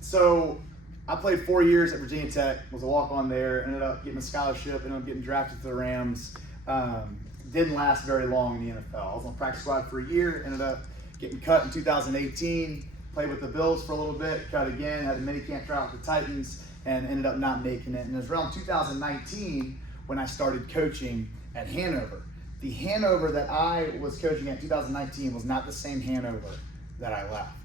So I played 4 years at Virginia Tech, was a walk-on there, ended up getting a scholarship, ended up getting drafted to the Rams. Didn't last very long in the NFL. I was on the practice squad for a year, ended up getting cut in 2018, played with the Bills for a little bit, cut again, had a mini camp trial with the Titans, and ended up not making it. And it was around 2019 when I started coaching at Hanover. The Hanover that I was coaching at 2019 was not the same Hanover that I left.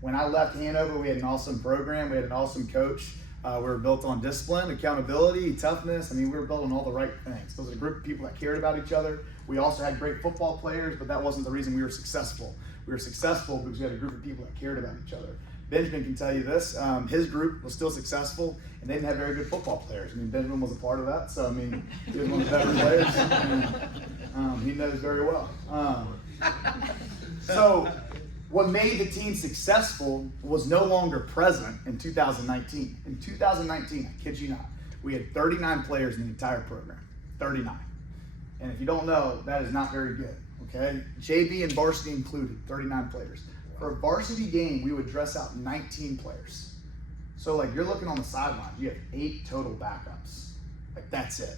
When I left Hanover, we had an awesome program, we had an awesome coach. We were built on discipline, accountability, toughness. I mean, we were built on all the right things. There was a group of people that cared about each other. We also had great football players, but that wasn't the reason we were successful. We were successful because we had a group of people that cared about each other. Benjamin can tell you this, his group was still successful, and they didn't have very good football players. I mean, Benjamin was a part of that, so I mean, he was one of the better players, and he knows very well. So what made the team successful was no longer present in 2019. In 2019, I kid you not, we had 39 players in the entire program, 39. And if you don't know, that is not very good, okay? JV and varsity included, 39 players. For a varsity game, we would dress out 19 players. So like you're looking on the sidelines, you have 8 total backups. Like that's it.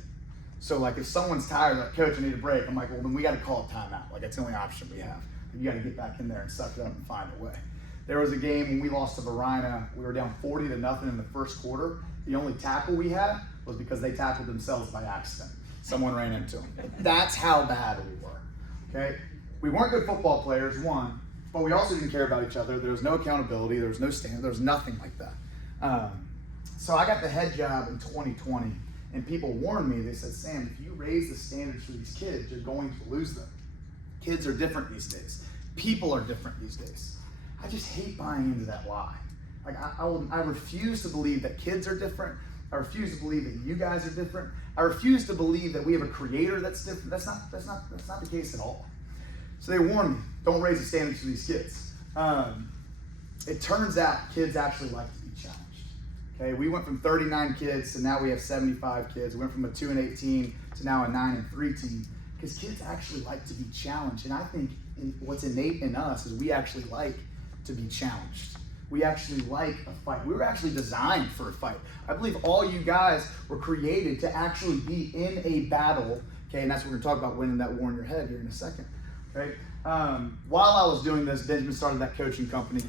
So like if someone's tired, like coach, I need a break, I'm like, well then we gotta call a timeout. Like that's the only option we have. You gotta get back in there and suck it up and find a way. There was a game when we lost to Verina, we were down 40-0 in the first quarter. The only tackle we had was because they tackled themselves by accident. Someone ran into them. That's how bad we were, okay? We weren't good football players, one, but we also didn't care about each other. There was no accountability, there was no standard, there was nothing like that. So I got the head job in 2020, and people warned me, they said, Sam, if you raise the standards for these kids, you're going to lose them. Kids are different these days. People are different these days. I just hate buying into that lie. Like I refuse to believe that kids are different. I refuse to believe that you guys are different. I refuse to believe that we have a creator that's different. That's not the case at all. So they warned me, don't raise the standards for these kids. It turns out kids actually like to be challenged. Okay, we went from 39 kids to now we have 75 kids. We went from a 2-8 team to now a 9-3 team. Because kids actually like to be challenged. And I think what's innate in us is we actually like to be challenged. We actually like a fight. We were actually designed for a fight. I believe all you guys were created to actually be in a battle. Okay, and that's what we're gonna talk about, winning that war in your head here in a second. Okay. While I was doing this, Benjamin started that coaching company,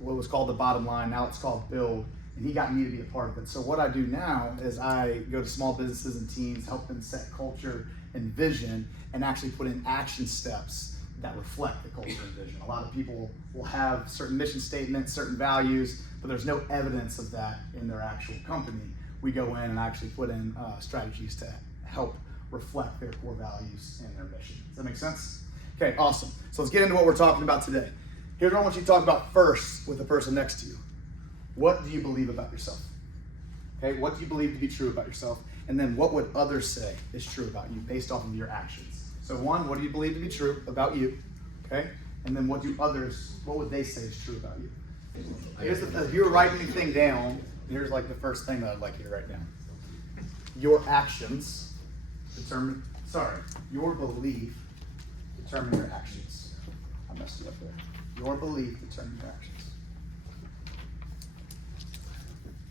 what was called The Bottom Line. Now it's called Build. And he got me to be a part of it. So what I do now is I go to small businesses and teams, help them set culture and vision, and actually put in action steps that reflect the culture and vision. A lot of people will have certain mission statements, certain values, but there's no evidence of that in their actual company. We go in and actually put in strategies to help reflect their core values and their mission. Does that make sense? Okay, awesome. So let's get into what we're talking about today. Here's what I want you to talk about first with the person next to you. What do you believe about yourself? Okay, what do you believe to be true about yourself? And then what would others say is true about you based off of your actions? So one, what do you believe to be true about you? Okay, and then what would they say is true about you? If you were writing anything down, here's like the first thing that I'd like you to write down. Your actions your belief determine your actions. I messed it up there. Your belief determines your actions.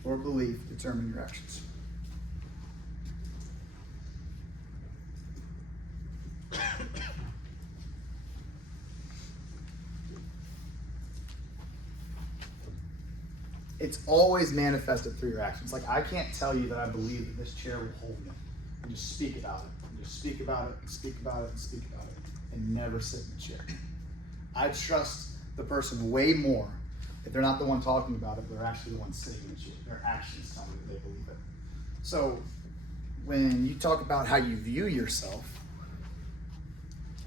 Your belief determines your actions. It's always manifested through your actions. Like I can't tell you that I believe that this chair will hold you. And just speak about it. And just speak about it and speak about it and speak about it. And never sit in the chair. I trust the person way more if they're not the one talking about it, they're actually the one sitting in the chair. Their actions tell me that they believe it. So when you talk about how you view yourself,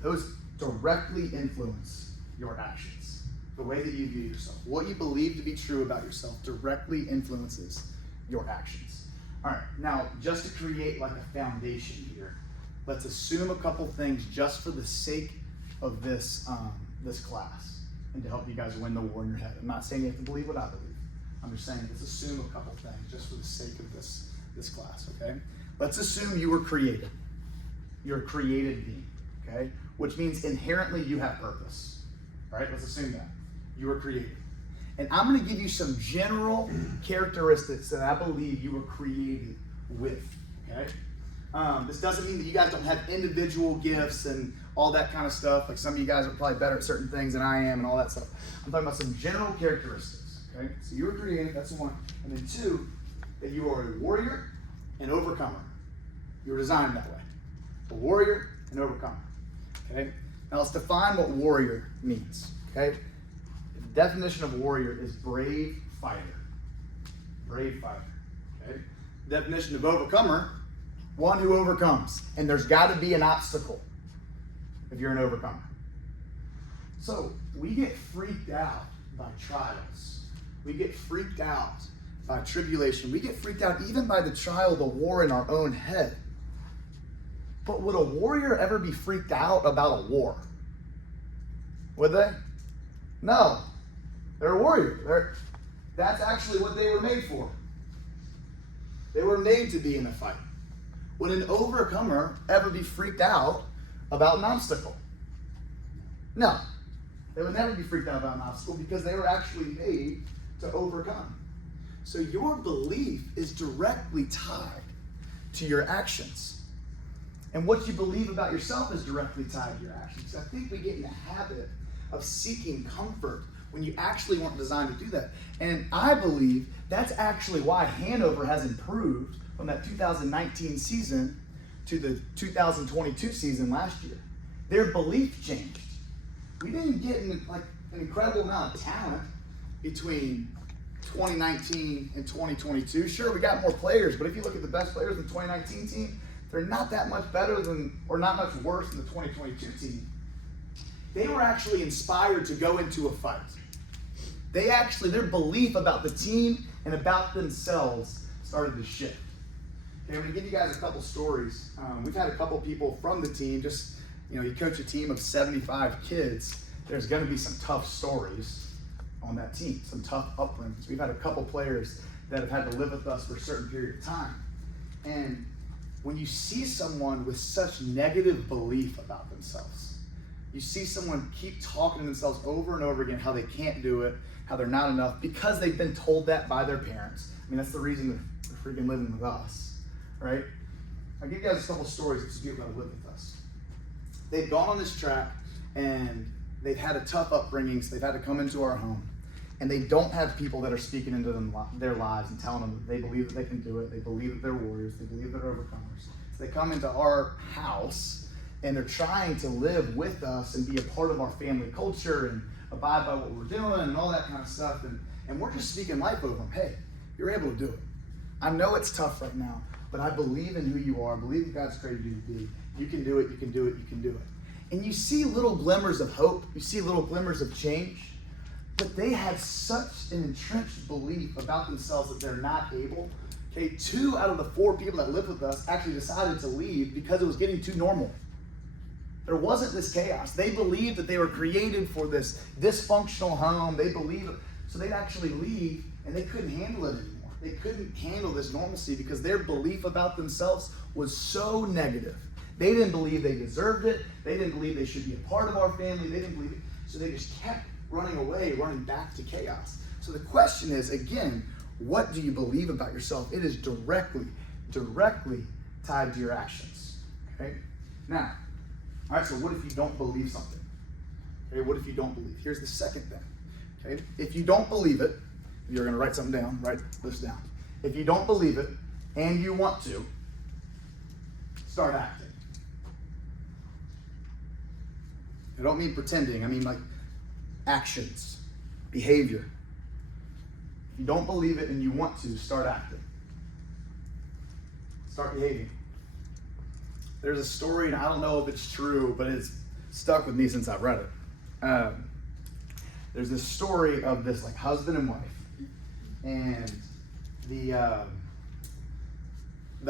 those directly influence your actions. The way that you view yourself. What you believe to be true about yourself directly influences your actions. All right, now just to create like a foundation here, let's assume a couple things just for the sake of this class and to help you guys win the war in your head. I'm not saying you have to believe what I believe. I'm just saying let's assume a couple things just for the sake of this class, okay? Let's assume you were created. You're a created being, okay? Which means inherently you have purpose, all right? Let's assume that. You were created. And I'm going to give you some general characteristics that I believe you were created with, okay? This doesn't mean that you guys don't have individual gifts and all that kind of stuff. Like some of you guys are probably better at certain things than I am and all that stuff. I'm talking about some general characteristics, okay? So you were created, that's one. And then two, that you are a warrior and overcomer. You were designed that way. A warrior and overcomer, okay? Now let's define what warrior means, okay? The definition of warrior is brave fighter. Brave fighter, okay? The definition of overcomer, one who overcomes. And there's got to be an obstacle if you're an overcomer. So we get freaked out by trials. We get freaked out by tribulation. We get freaked out even by the trial, the war in our own head. But would a warrior ever be freaked out about a war? Would they? No. They're a warrior. That's actually what they were made for. They were made to be in a fight. Would an overcomer ever be freaked out about an obstacle? No. They would never be freaked out about an obstacle because they were actually made to overcome. So your belief is directly tied to your actions. And what you believe about yourself is directly tied to your actions. I think we get in the habit of seeking comfort when you actually weren't designed to do that. And I believe that's actually why Hanover has improved from that 2019 season to the 2022 season last year. Their belief changed. We didn't get an incredible amount of talent between 2019 and 2022. Sure, we got more players, but if you look at the best players in the 2019 team, they're not that much better than, or not much worse than the 2022 team. They were actually inspired to go into a fight. Their belief about the team and about themselves started to shift. Okay, I'm going to give you guys a couple stories. We've had a couple people from the team. Just, you coach a team of 75 kids. There's going to be some tough stories on that team, some tough upbringings. We've had a couple players that have had to live with us for a certain period of time. And when you see someone with such negative belief about themselves, you see someone keep talking to themselves over and over again how they can't do it, how they're not enough, because they've been told that by their parents. I mean, that's the reason they're freaking living with us. Right? I'll give you guys a couple stories to get about to live with us. They've gone on this track and they've had a tough upbringing, so they've had to come into our home. And they don't have people that are speaking into their lives and telling them that they believe that they can do it, they believe that they're warriors, they believe that they're overcomers. So they come into our house and they're trying to live with us and be a part of our family culture and abide by what we're doing and all that kind of stuff. And we're just speaking life over them. Hey, you're able to do it. I know it's tough right now, but I believe in who you are. I believe that God's created you to be. You can do it, you can do it, you can do it. And you see little glimmers of hope. You see little glimmers of change. But they had such an entrenched belief about themselves that they're not able. Okay, 2 out of the 4 people that lived with us actually decided to leave because it was getting too normal. There wasn't this chaos. They believed that they were created for this dysfunctional home. They believed it. So they'd actually leave and they couldn't handle it anymore. They couldn't handle this normalcy because their belief about themselves was so negative. They didn't believe they deserved it. They didn't believe they should be a part of our family. They didn't believe it. So they just kept running away, running back to chaos. So the question is, again, what do you believe about yourself? It is directly tied to your actions. Okay? Now, all right, so what if you don't believe something? Okay, what if you don't believe? Here's the second thing. Okay? If you don't believe it, you're going to write something down, write this down. If you don't believe it and you want to, start acting. I don't mean pretending, I mean like actions, behavior. If you don't believe it and you want to, start acting. Start behaving. There's a story, and I don't know if it's true, but it's stuck with me since I've read it. There's this story of this like husband and wife, and the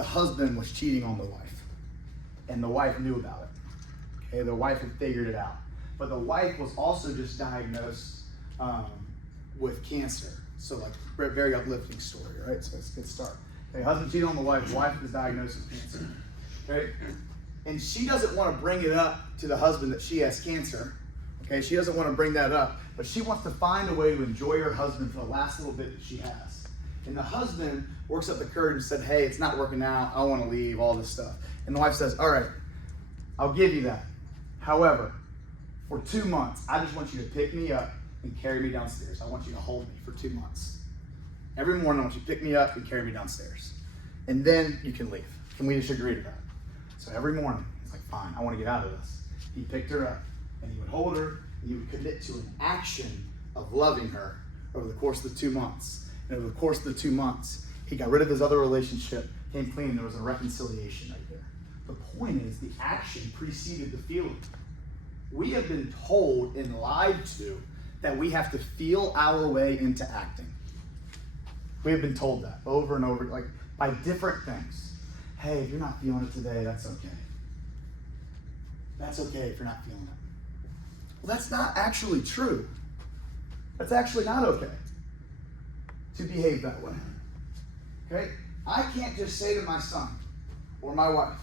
husband was cheating on the wife, and the wife knew about it. Okay, the wife had figured it out, but the wife was also just diagnosed with cancer. So like very uplifting story, right? So it's a good start. Okay, husband cheated on the wife is diagnosed with cancer. Okay, and she doesn't want to bring it up to the husband that she has cancer. Okay, she doesn't want to bring that up, but she wants to find a way to enjoy her husband for the last little bit that she has. And the husband works up the courage and said, hey, it's not working out. I want to leave, all this stuff. And the wife says, all right, I'll give you that. However, for 2 months, I just want you to pick me up and carry me downstairs. I want you to hold me for 2 months. Every morning, I want you to pick me up and carry me downstairs. And then you can leave. Can we just agree to that? So every morning, he's like, fine, I want to get out of this. He picked her up, and he would hold her, and he would commit to an action of loving her over the course of the 2 months. And over the course of the 2 months, he got rid of his other relationship, came clean, and there was a reconciliation right there. The point is, the action preceded the feeling. We have been told and lied to that we have to feel our way into acting. We have been told that over and over, like by different things. Hey, if you're not feeling it today, that's okay. That's okay if you're not feeling it. Well, that's not actually true. That's actually not okay to behave that way. Okay? I can't just say to my son or my wife,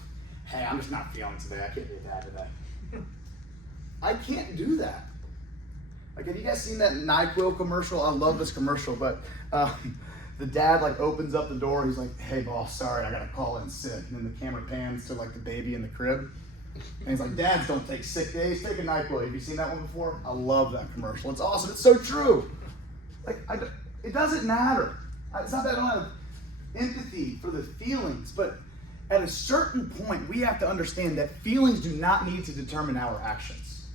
hey, I'm just not feeling it today. I can't be a dad today. I can't do that. Like, have you guys seen that NyQuil commercial? I love this commercial, but the dad like opens up the door. He's like, hey boss, sorry, I gotta call in sick. And then the camera pans to like the baby in the crib. And he's like, dads don't take sick days, take a NyQuil. Have you seen that one before? I love that commercial. It's awesome, it's so true. Like, it doesn't matter. It's not that I don't have empathy for the feelings, but at a certain point, we have to understand that feelings do not need to determine our actions.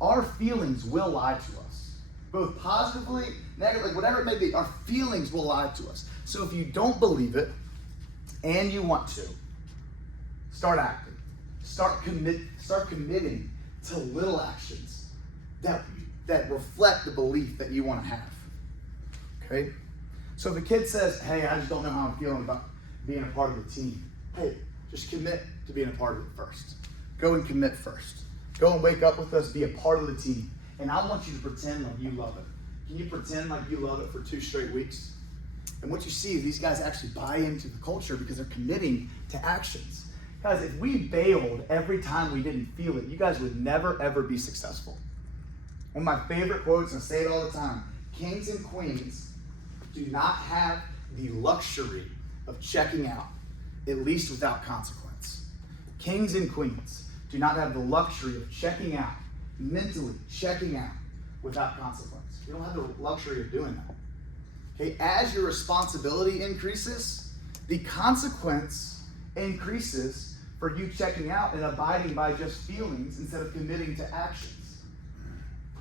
Our feelings will lie to us, both positively, negatively, whatever it may be. Our feelings will lie to us. So if you don't believe it and you want to, start acting. Start committing to little actions that reflect the belief that you want to have. Okay? So if a kid says, hey, I just don't know how I'm feeling about being a part of the team, hey, just commit to being a part of it first. Go and commit first. Go and wake up with us, be a part of the team. And I want you to pretend like you love it. Can you pretend like you love it for 2 straight weeks? And what you see is these guys actually buy into the culture because they're committing to actions. Guys, if we bailed every time we didn't feel it, you guys would never, ever be successful. One of my favorite quotes, and I say it all the time, kings and queens do not have the luxury of checking out, at least without consequence. Kings and queens do not have the luxury of checking out, mentally checking out, without consequence. You don't have the luxury of doing that. Okay, as your responsibility increases, the consequence increases for you checking out and abiding by just feelings instead of committing to actions.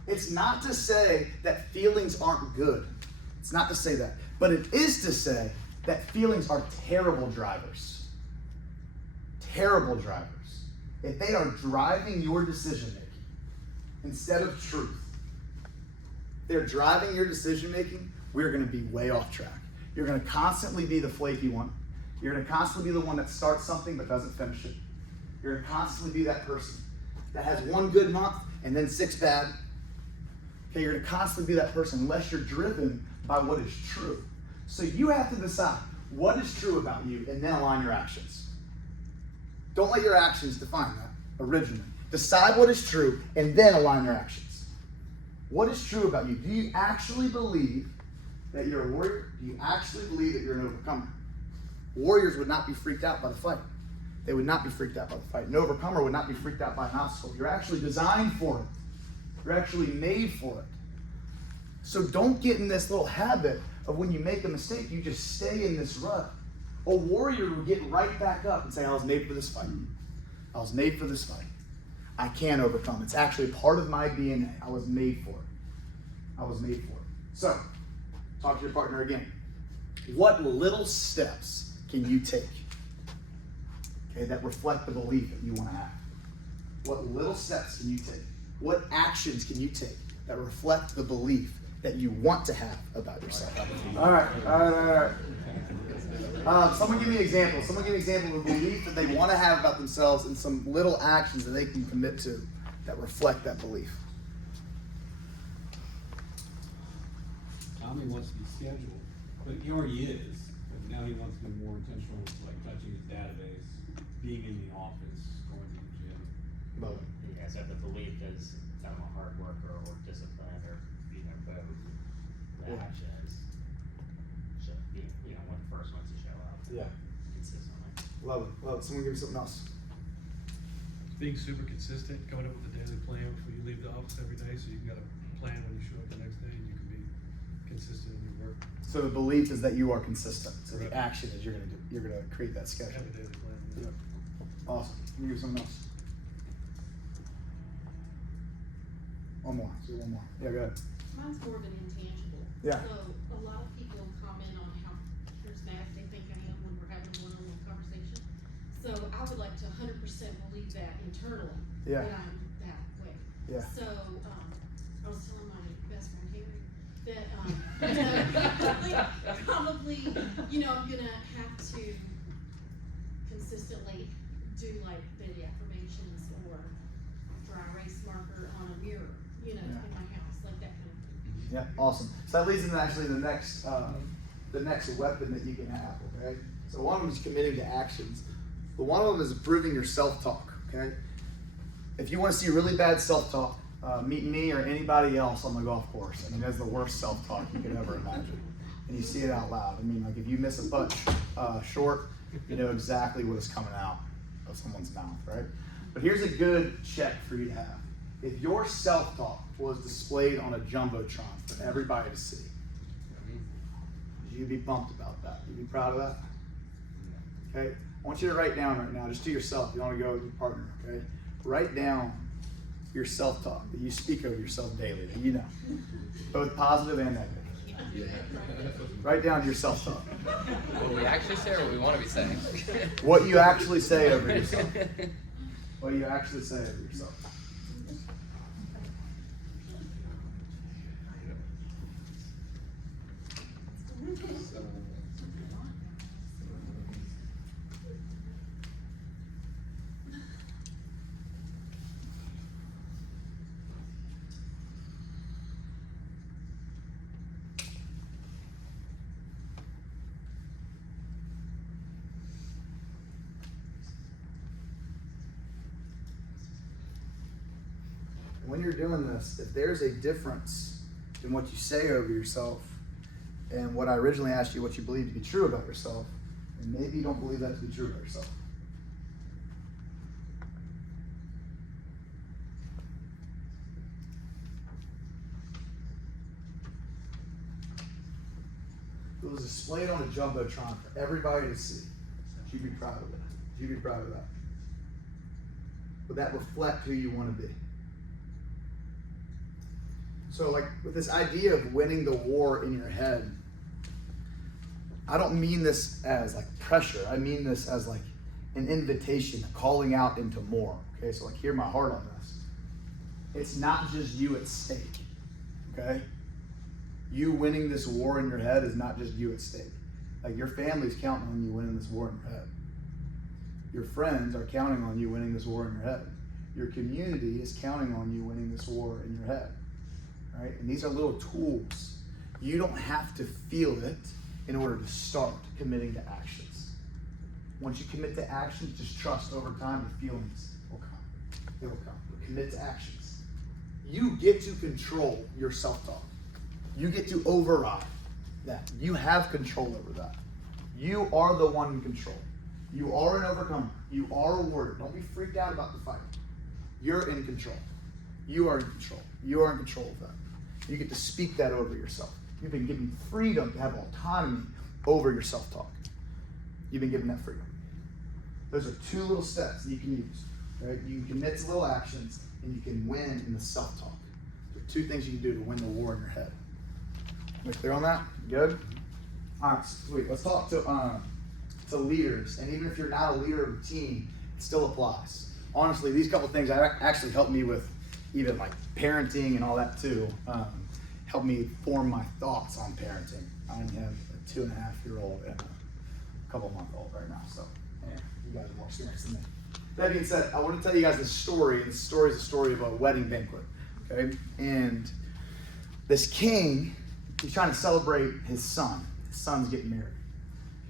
It's not to say that feelings aren't good. It's not to say that. But it is to say that feelings are terrible drivers. Terrible drivers. If they are driving your decision making instead of truth, they're driving your decision making, we're going to be way off track. You're going to constantly be the flaky one. You're going to constantly be the one that starts something but doesn't finish it. You're going to constantly be that person that has 1 good month and then 6 bad. Okay, you're going to constantly be that person unless you're driven by what is true. So you have to decide what is true about you and then align your actions. Don't let your actions define that originally. Decide what is true and then align your actions. What is true about you? Do you actually believe that you're a warrior? Do you actually believe that you're an overcomer? Warriors would not be freaked out by the fight. They would not be freaked out by the fight. An overcomer would not be freaked out by an obstacle. You're actually designed for it. You're actually made for it. So don't get in this little habit of when you make a mistake, you just stay in this rut. A warrior would get right back up and say, I was made for this fight. I was made for this fight. I can overcome. It's actually part of my DNA. I was made for it. I was made for it. So, talk to your partner again. What little steps can you take, okay, that reflect the belief that you want to have? What little steps can you take? What actions can you take that reflect the belief that you want to have about yourself? All right. Someone give me an example. Someone give me an example of a belief that they want to have about themselves and some little actions that they can commit to that reflect that belief. Tommy wants to be scheduled, but he already is. But now he wants to be more intentional, like touching his database, being in the office, going to the gym. Love it. Okay, so if the belief is that I'm a hard worker or disciplined or, both, the Yeah. action is, should be, one of the first ones to show up Yeah. consistently. Love it. Love it. Someone give me something else. Being super consistent, coming up with a daily plan before you leave the office every day, so you got a plan when you show up the next day, and you can be consistent in your work. So the belief is that you are consistent. So the Right. action is you're gonna create that schedule. Have a daily plan. Yep. Awesome. Let me give something else. One more. Let's do one more. Yeah, go ahead. Mine's more of an intangible. Yeah. So a lot of people comment on how charismatic they think I am when we're having a one-on-one conversation. So I would like to 100% believe that internally, Yeah. that I'm that way. Yeah. So, I was telling my best friend Harry that, probably, I'm gonna have to consistently do like the affirmations or dry erase marker on a mirror, in my house, like that kind of thing. Yeah. Awesome. So that leads into actually the next weapon that you can have. Okay. So one of them is committing to actions. But one of them is improving your self-talk. Okay. If you want to see really bad self-talk, meet me or anybody else on the golf course. I mean, that's the worst self-talk you could ever imagine. And you see it out loud. I mean, like if you miss a putt short, you know exactly what is coming out of someone's mouth, right? But here's a good check for you to have. If your self-talk was displayed on a jumbotron for everybody to see, you'd be pumped about that. You'd be proud of that. Okay. I want you to write down right now, just to yourself. You don't want to go with your partner. Okay. Write down your self-talk that you speak over yourself daily. That you know, both positive and negative. Write down your self-talk. What we actually say or what we want to be saying? What you actually say over yourself. What you actually say over yourself. When you're doing this, if there's a difference in what you say over yourself and what I originally asked you what you believe to be true about yourself, and maybe you don't believe that to be true about yourself. If it was displayed on a jumbotron for everybody to see, you'd be proud of it. You'd be proud of that. Would that reflect who you want to be? So like with this idea of winning the war in your head, I don't mean this as like pressure. I mean this as like an invitation, a calling out into more. Okay, so like hear my heart on this. It's not just you at stake. Okay? You winning this war in your head is not just you at stake. Like your family's counting on you winning this war in your head. Your friends are counting on you winning this war in your head. Your community is counting on you winning this war in your head. Right? And these are little tools. You don't have to feel it in order to start committing to actions. Once you commit to actions, just trust over time the feelings will come. They will come. But commit to actions. You get to control your self-talk. You get to override that. You have control over that. You are the one in control. You are an overcomer. You are a warrior. Don't be freaked out about the fight. You're in control. You are in control. You are in control of that. You get to speak that over yourself. You've been given freedom to have autonomy over your self-talk. You've been given that freedom. Those are two little steps that you can use. Right? You can commit to little actions and you can win in the self-talk. There are two things you can do to win the war in your head. Are we clear on that? Good? All right, sweet. Let's talk to leaders. And even if you're not a leader of a team, it still applies. Honestly, these couple things actually helped me with even like parenting and all that too. Helped me form my thoughts on parenting. I only have a 2.5-year-old and a couple-month-old right now, so yeah, you guys are more experienced than me. That being said, I want to tell you guys this story, and this story is a story of a wedding banquet, okay? And this king, he's trying to celebrate his son. His son's getting married,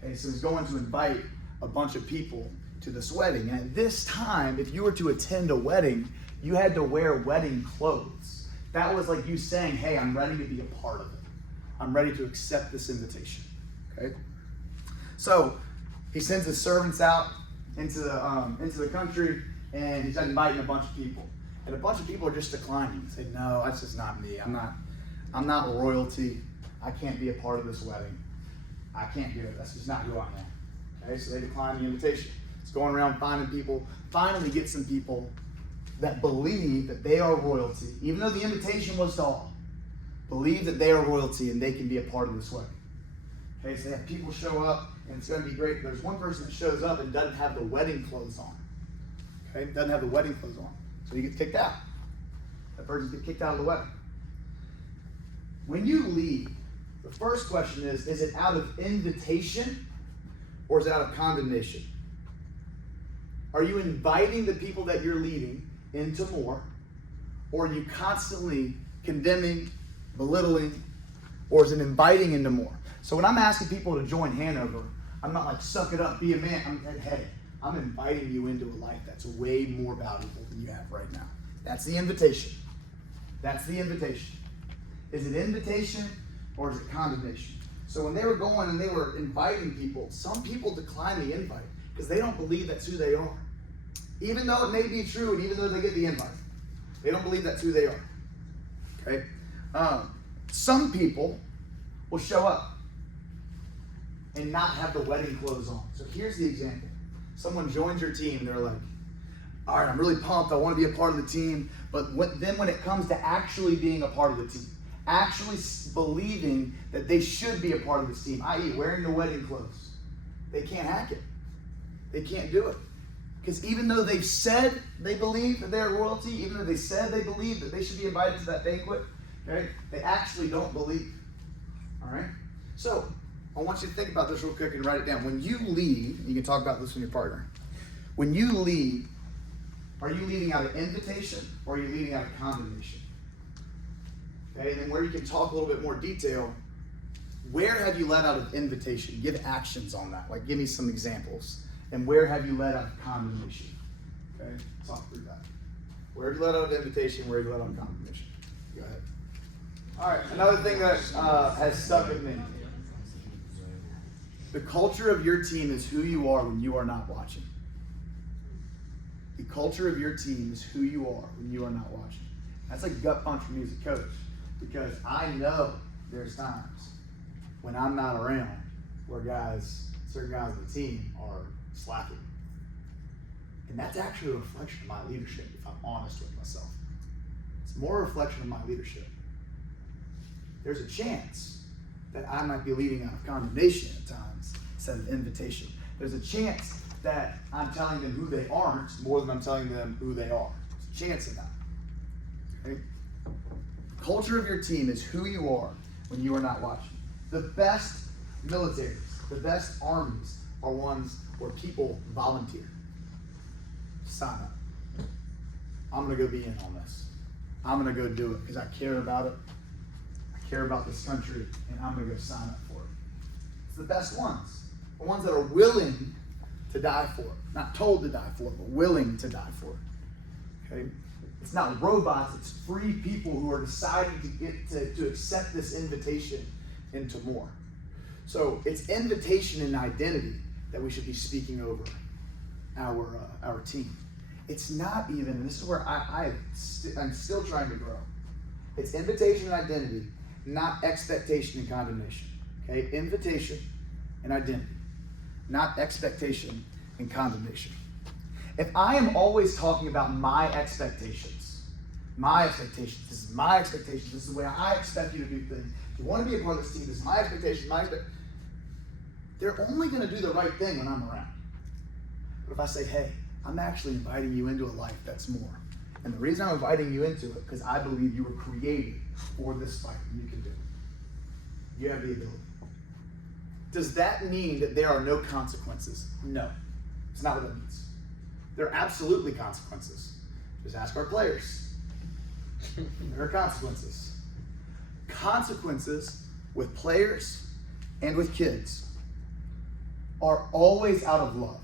okay? So he's going to invite a bunch of people to this wedding, and at this time, if you were to attend a wedding, You had to wear wedding clothes. That was like you saying, hey, I'm ready to be a part of it. I'm ready to accept this invitation. Okay? So he sends his servants out into the country, and he's inviting a bunch of people. And a bunch of people are just declining. Say, no, that's just not me. I'm not royalty. I can't be a part of this wedding. I can't do it. That's just not who I am. Okay, so they decline the invitation. It's going around finding people. Finally get some people that believe that they are royalty, even though the invitation was to all. Believe that they are royalty and they can be a part of this wedding. Okay, so they have people show up, and it's going to be great. There's one person that shows up and doesn't have the wedding clothes on. Okay, doesn't have the wedding clothes on. So he gets kicked out. That person gets kicked out of the wedding. When you leave, the first question is it out of invitation or is it out of condemnation? Are you inviting the people that you're leading into more, or are you constantly condemning, belittling, or is it inviting into more? So when I'm asking people to join Hanover, I'm not like, suck it up, be a man. I'm like, hey, I'm inviting you into a life that's way more valuable than you have right now. That's the invitation. That's the invitation. Is it invitation or is it condemnation? So when they were going and they were inviting people, some people decline the invite because they don't believe that's who they are. Even though it may be true and even though they get the invite, they don't believe that's who they are. Okay? Some people will show up and not have the wedding clothes on. So here's the example. Someone joins your team and they're like, all right, I'm really pumped. I want to be a part of the team. But then when it comes to actually being a part of the team, actually believing that they should be a part of this team, i.e. wearing the wedding clothes, they can't hack it. They can't do it. Because even though they've said they believe that they're royalty, even though they said they believe that they should be invited to that banquet, okay, they actually don't believe. All right? So I want you to think about this real quick and write it down. When you leave, you can talk about this with your partner. When you leave, are you leaving out of invitation or are you leaving out of condemnation? Okay, and then where you can talk a little bit more detail, where have you led out of invitation? Give actions on that. Like, give me some examples. And where have you led out of condemnation? Okay, talk through that. Where have you led out of invitation? Where have you led out of condemnation? Go ahead. All right, another thing that has stuck with me. The culture of your team is who you are when you are not watching. The culture of your team is who you are when you are not watching. That's like a gut punch for me as a coach, because I know there's times when I'm not around where certain guys on the team are slacking. And that's actually a reflection of my leadership, if I'm honest with myself. It's more a reflection of my leadership. There's a chance that I might be leading out of condemnation at times instead of invitation. There's a chance that I'm telling them who they aren't more than I'm telling them who they are. There's a chance in that. Okay? The culture of your team is who you are when you are not watching. The best militaries, the best armies are ones where people volunteer. Sign up. I'm going to go be in on this. I'm going to go do it because I care about it. I care about this country, and I'm going to go sign up for it. It's the best ones. The ones that are willing to die for it. Not told to die for it, but willing to die for it. Okay? It's not robots, it's free people who are deciding to accept this invitation into more. So it's invitation and identity that we should be speaking over our team. It's not even, and this is where I'm still trying to grow. It's invitation and identity, not expectation and condemnation. Okay? Invitation and identity, not expectation and condemnation. If I am always talking about my expectations, this is my expectations, this is the way I expect you to do things. If you want to be a part of this team, this is my expectation, they're only going to do the right thing when I'm around. But if I say, hey, I'm actually inviting you into a life that's more. And the reason I'm inviting you into it, because I believe you were created for this fight, and you can do it. You have the ability. Does that mean that there are no consequences? No. It's not what it means. There are absolutely consequences. Just ask our players. There are consequences. Consequences with players and with kids are always out of love,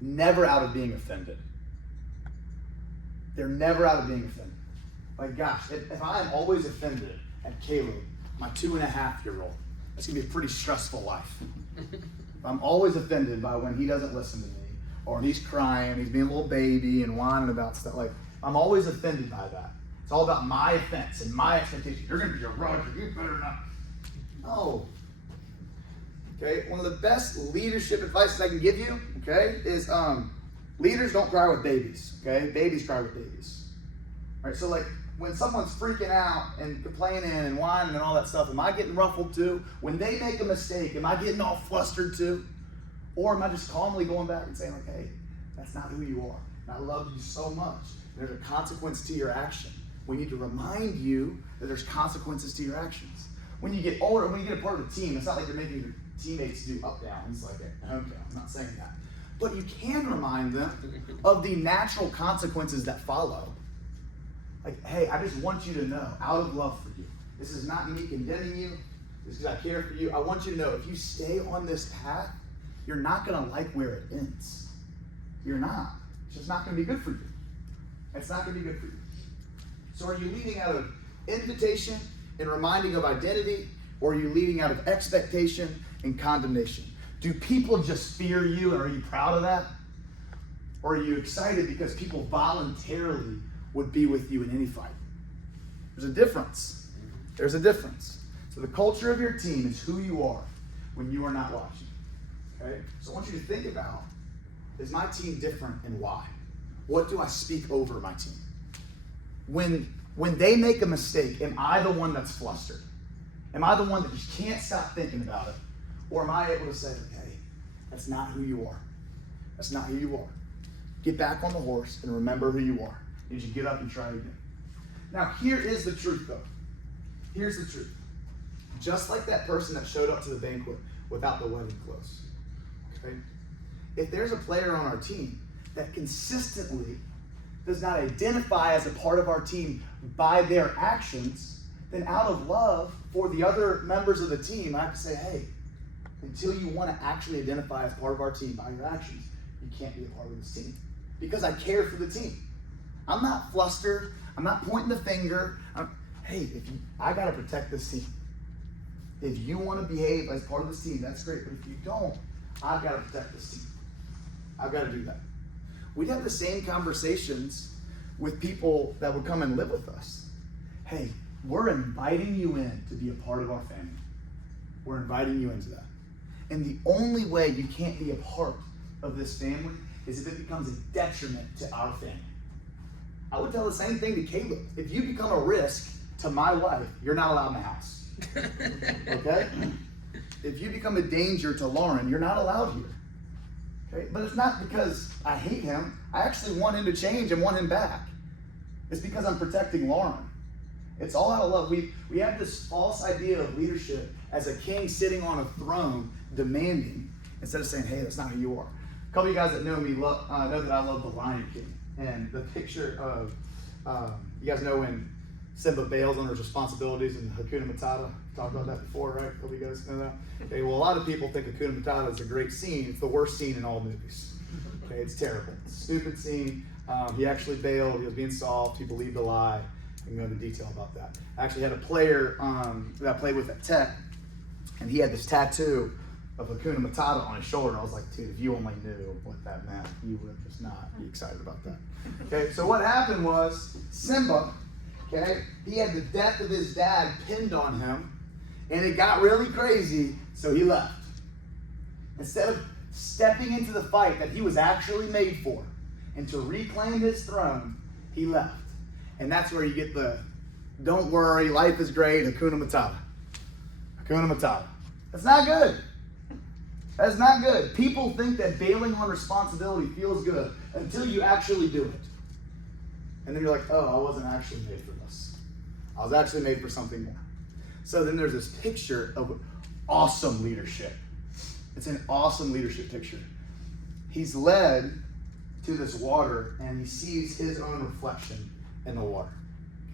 never out of being offended. They're never out of being offended. Like, gosh, if I'm always offended at Caleb, my 2.5-year-old, that's gonna be a pretty stressful life. If I'm always offended by when he doesn't listen to me, or he's crying, he's being a little baby and whining about stuff, like, I'm always offended by that. It's all about my offense and my expectation. You're gonna be a Roger, you better not. No. Okay, one of the best leadership advice I can give you, okay, is leaders don't cry with babies, okay? Babies cry with babies. All right, so like when someone's freaking out and complaining and whining and all that stuff, am I getting ruffled too? When they make a mistake, am I getting all flustered too? Or am I just calmly going back and saying like, hey, that's not who you are. And I love you so much. There's a consequence to your action. We need to remind you that there's consequences to your actions. When you get older, when you get a part of a team, it's not like you're making your teammates do up downs like at hometown. I'm not saying that. But you can remind them of the natural consequences that follow. Like, hey, I just want you to know, out of love for you, this is not me condemning you, this is because I care for you. I want you to know if you stay on this path, you're not going to like where it ends. You're not. It's just not going to be good for you. It's not going to be good for you. So are you leading out of invitation and reminding of identity, or are you leading out of expectation and condemnation? Do people just fear you, and are you proud of that? Or are you excited because people voluntarily would be with you in any fight? There's a difference. There's a difference. So the culture of your team is who you are when you are not watching. Okay? So I want you to think about, is my team different and why? What do I speak over my team? When they make a mistake, am I the one that's flustered? Am I the one that just can't stop thinking about it? Or am I able to say, okay, that's not who you are. That's not who you are. Get back on the horse and remember who you are. You should get up and try again. Now, here is the truth, though. Here's the truth. Just like that person that showed up to the banquet without the wedding clothes. Okay? If there's a player on our team that consistently does not identify as a part of our team by their actions, then out of love for the other members of the team, I have to say, hey, until you want to actually identify as part of our team by your actions, you can't be a part of this team. Because I care for the team. I'm not flustered. I'm not pointing the finger. I got to protect this team. If you want to behave as part of this team, that's great. But if you don't, I've got to protect this team. I've got to do that. We'd have the same conversations with people that would come and live with us. Hey, we're inviting you in to be a part of our family. We're inviting you into that. And the only way you can't be a part of this family is if it becomes a detriment to our family. I would tell the same thing to Caleb. If you become a risk to my life, you're not allowed in the house. Okay? If you become a danger to Lauren, you're not allowed here. Okay? But it's not because I hate him. I actually want him to change and want him back. It's because I'm protecting Lauren. It's all out of love. We have this false idea of leadership as a king sitting on a throne demanding, instead of saying, hey, that's not who you are. A couple of you guys that know me know that I love The Lion King. And the picture of, you guys know when Simba bails on his responsibilities in Hakuna Matata. Talked about that before, right? A couple of you guys know that? Okay, well, a lot of people think Hakuna Matata is a great scene. It's the worst scene in all movies. Okay, it's terrible. It's a stupid scene. He actually bailed. He was being soft. He believed a lie. I can go into detail about that. I actually had a player that I played with at Tech, and he had this tattoo of Hakuna Matata on his shoulder. I was like, dude, if you only knew what that meant, you would just not be excited about that. Okay, so what happened was Simba, okay, he had the death of his dad pinned on him, and it got really crazy, so he left. Instead of stepping into the fight that he was actually made for and to reclaim his throne, he left. And that's where you get the, don't worry, life is great, Hakuna Matata. Hakuna Matata. That's not good. That's not good. People think that bailing on responsibility feels good until you actually do it. And then you're like, oh, I wasn't actually made for this. I was actually made for something more. So then there's this picture of awesome leadership. It's an awesome leadership picture. He's led to this water and he sees his own reflection in the water.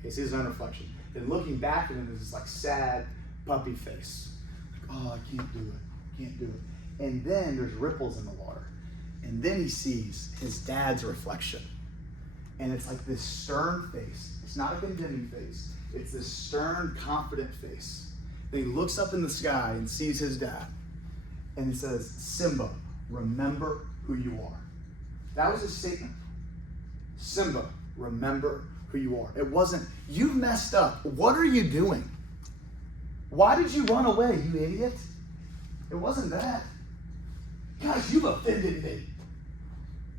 He sees his own reflection. And looking back at him is this like sad puppy face. Like, oh, I can't do it. Can't do it. And then there's ripples in the water. And then he sees his dad's reflection. And it's like this stern face. It's not a condemning face. It's this stern, confident face. Then he looks up in the sky and sees his dad. And he says, Simba, remember who you are. That was his statement. Simba, remember who you are. It wasn't, you messed up. What are you doing? Why did you run away, you idiot? It wasn't that. Guys, you've offended me.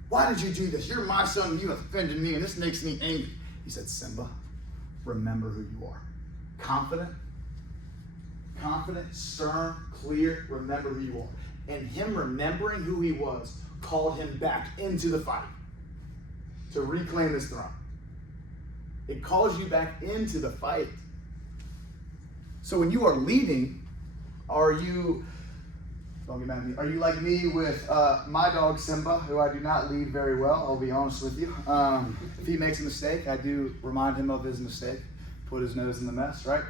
Why did you do this? You're my son, you offended me, and this makes me angry. He said, Simba, remember who you are. Confident, stern, clear, remember who you are. And him remembering who he was called him back into the fight to reclaim his throne. It calls you back into the fight. So when you are leading, don't get mad at me, are you like me with my dog Simba, who I do not lead very well, I'll be honest with you. If he makes a mistake, I do remind him of his mistake, put his nose in the mess, right?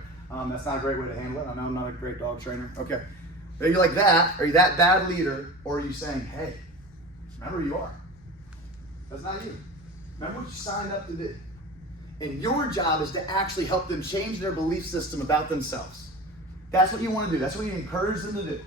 That's not a great way to handle it. I know I'm not a great dog trainer. Okay. Are you like that? Are you that bad leader? Or are you saying, hey, remember who you are? That's not you. Remember what you signed up to do. And your job is to actually help them change their belief system about themselves. That's what you want to do. That's what you encourage them to do.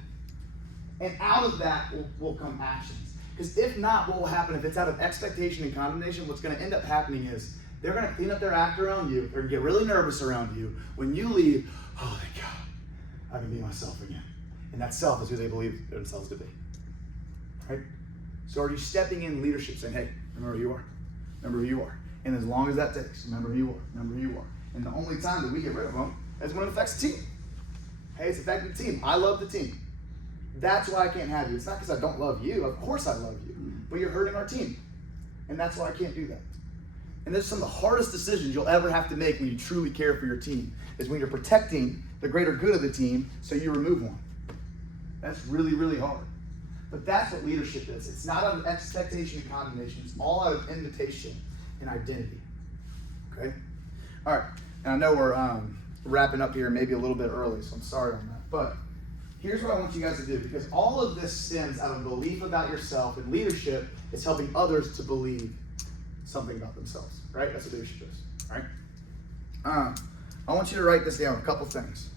And out of that will come actions. Because if not, what will happen if it's out of expectation and condemnation, what's going to end up happening is they're going to clean up their act around you. They're going to get really nervous around you. When you leave, oh, thank God, I can be myself again. And that self is who they believe themselves to be. Right? So are you stepping in leadership saying, hey, remember who you are? Remember who you are. And as long as that takes, remember who you are. Remember who you are. And the only time that we get rid of them is when it affects the team. Hey, it's affecting the team. I love the team. That's why I can't have you. It's not because I don't love you. Of course I love you. But you're hurting our team. And that's why I can't do that. And this is some of the hardest decisions you'll ever have to make when you truly care for your team, is when you're protecting the greater good of the team, so you remove one. That's really, really hard. But that's what leadership is. It's not out of expectation and condemnation. It's all out of invitation and identity. Okay? All right. And I know we're wrapping up here maybe a little bit early, so I'm sorry on that. But here's what I want you guys to do, because all of this stems out of belief about yourself, and leadership is helping others to believe something about themselves, right? That's what leadership is, right? I want you to write this down, a couple things.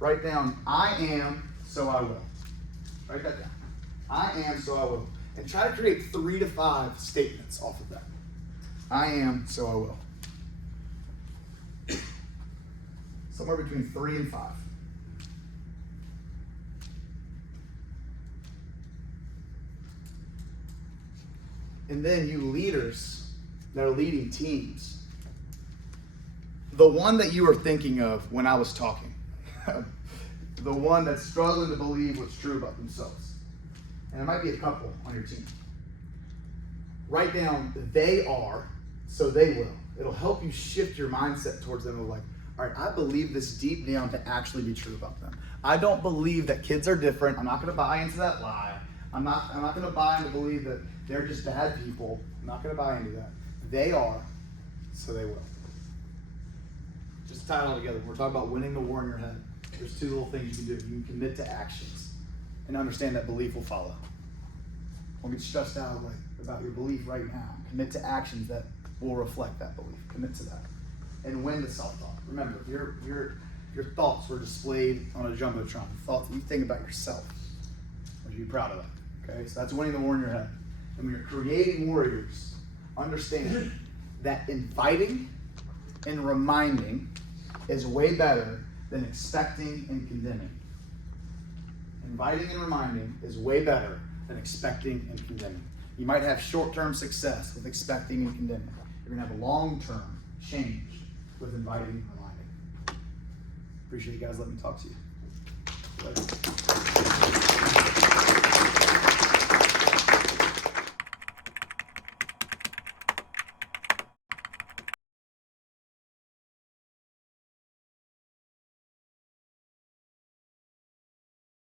Write down, I am, so I will. Write that down. I am, so I will. And try to create 3 to 5 statements off of that. I am, so I will. Somewhere between 3 and 5. And then you leaders that are leading teams, the one that you were thinking of when I was talking, the one that's struggling to believe what's true about themselves, and there might be a couple on your team, write down they are, so they will. It'll help you shift your mindset towards them of like, all right, I believe this deep down to actually be true about them. I don't believe that kids are different. I'm not going to buy into that lie. I'm not going to buy into believe that they're just bad people. I'm not going to buy into that. They are, so they will. Just tie it all together. We're talking about winning the war in your head. There's 2 little things you can do. You can commit to actions and understand that belief will follow. Don't get stressed out about your belief right now. Commit to actions that will reflect that belief. Commit to that. And win the self-talk. Remember, your thoughts were displayed on a jumbotron. Thoughts that you think about yourself. Are you proud of that? Okay, so that's winning the war in your head. And when you're creating warriors, understand that inviting and reminding is way better than expecting and condemning. Inviting and reminding is way better than expecting and condemning. You might have short-term success with expecting and condemning. You're going to have a long-term change with inviting and reminding. Appreciate you guys letting me talk to you. Later.